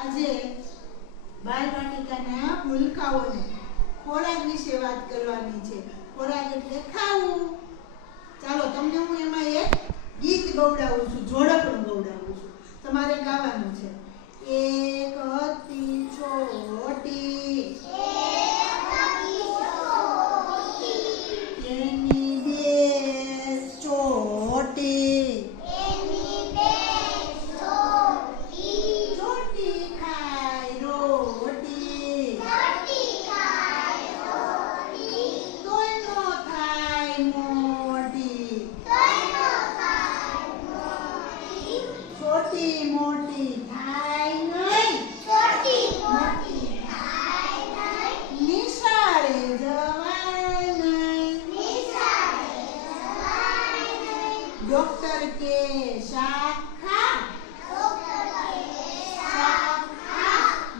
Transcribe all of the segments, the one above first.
આજે બાળવાટિકાના ભૂલકાઓને ખોરાક વિશે વાત કરવાની છે. ખોરાક એટલે ખાવું. ચાલો તમને હું એમાં એક ગીત ગવડાવું છું, જોડકણું ગવડાવું છું. તમારે ગાવાનું છે. એક હતી છોટી એની બે ચોટી ચોટી ખાય રોટી તોય નો થાય મોટી છોટી મોટી થાય નહીં નિશાળે જવાય નહીં ડોક્ટર કે શાક ખા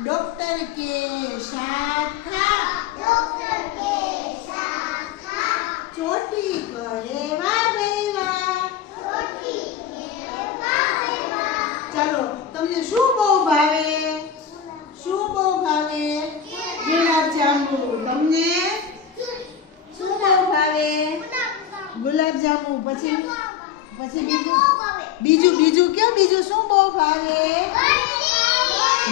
ડોક્ટર કે શાક ખા ચોટી કરે વાવેવા. ચાલો તમને શું બહુ ભાવે? શું બહુ ભાવે? ગુલાબજાંબુ. તમને શું બહુ ભાવે? ગુલાબજાંબુ. પછી બીજું કયો? બીજું શું બહુ ભાવે?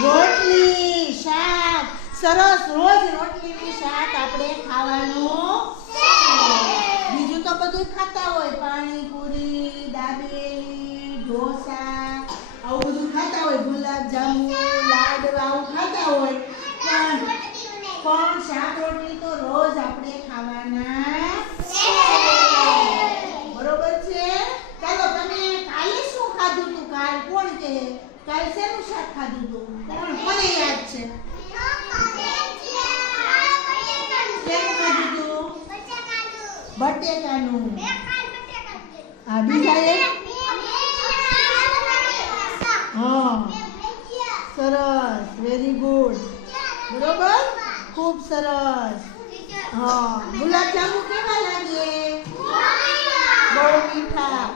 રોટલી શાક. સરસ. રોજ રોટલીની શાક આપણે ખાવાનું. બીજું તો બધું ખાતા હોય, પાણીપુરી, દાબેલી, ઢોસા, આવું બધું ખાતા હોય, ગુલાબજાંબુ, લાડવા, આવું ખાતા હોય. પણ શાક રોટલી તો રોજ આપણે ખાવાના. બરોબર છે? ચાલો તમે કાલે શું ખાધું તું? કાલ કોણ કહે? કાલ શેનું શાક ખાધું તું? કોને યાદ છે? શેનું ખાધું તું? બટેકાનું. હા, બીજા એક? હા, સરસ. Very good. બરોબર, ખૂબ સરસ. હા, ગુલાબજાંબુ કેવા લાગે? બહુ મીઠા.